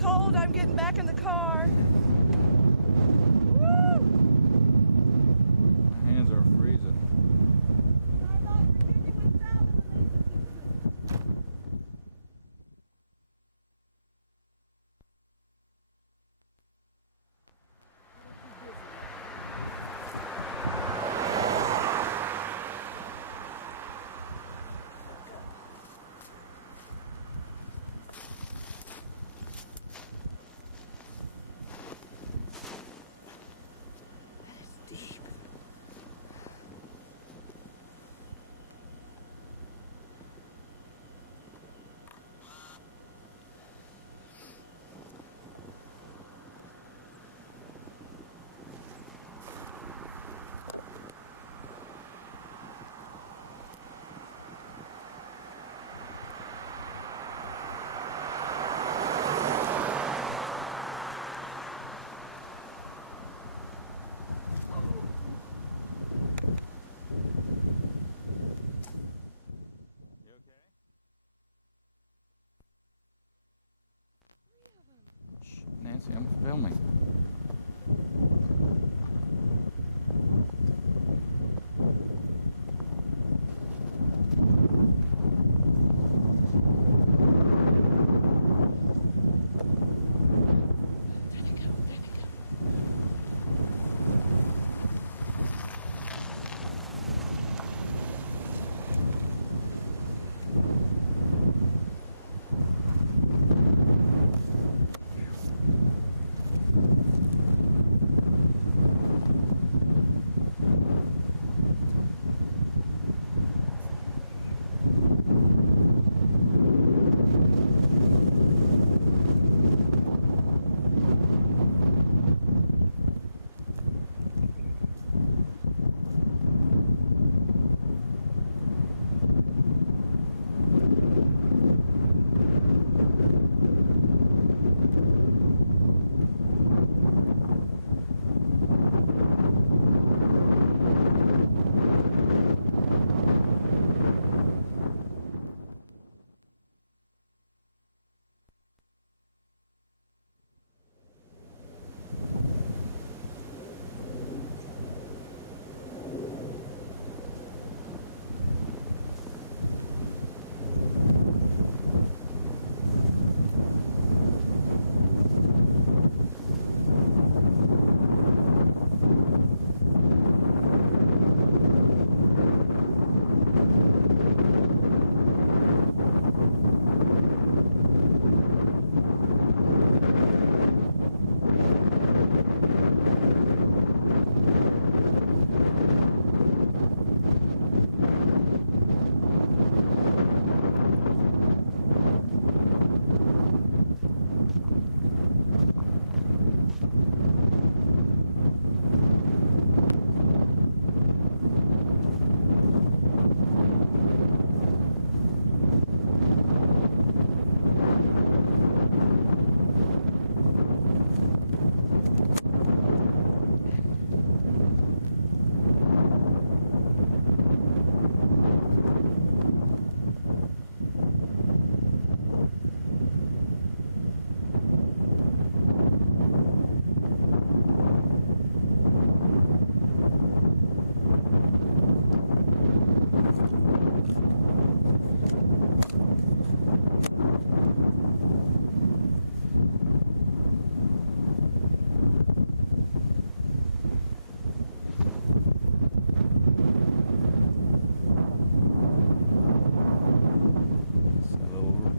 cold. I'm getting back in the car. Woo! My hands are freezing. Nancy, I'm filming.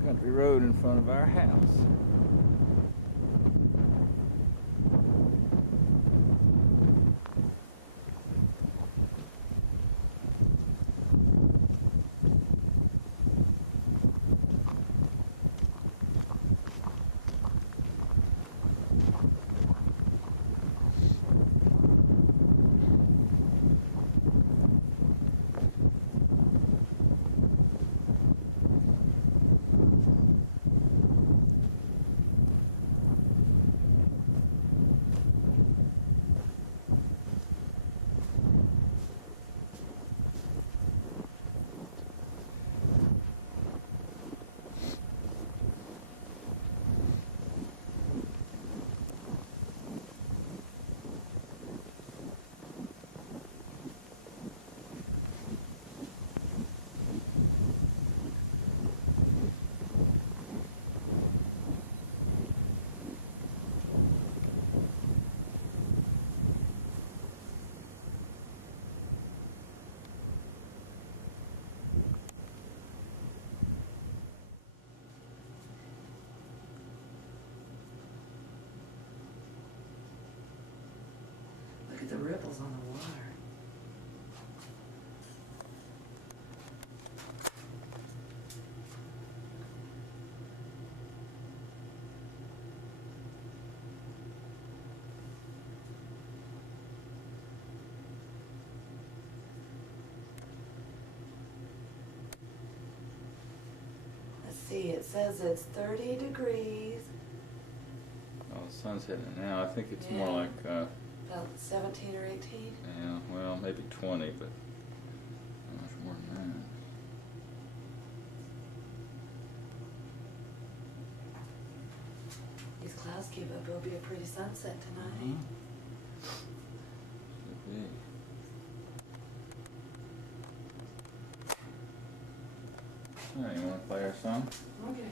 Country road in front of our house. ripples on the water. Let's see, it says it's 30 degrees, Oh, the sun's hitting it now. I think it's more Yeah. like, about 17 or 18. yeah, well, maybe 20, but not much more than that. These clouds keep up, it'll be a pretty sunset tonight. Should be. All right, you want to play our song? Okay.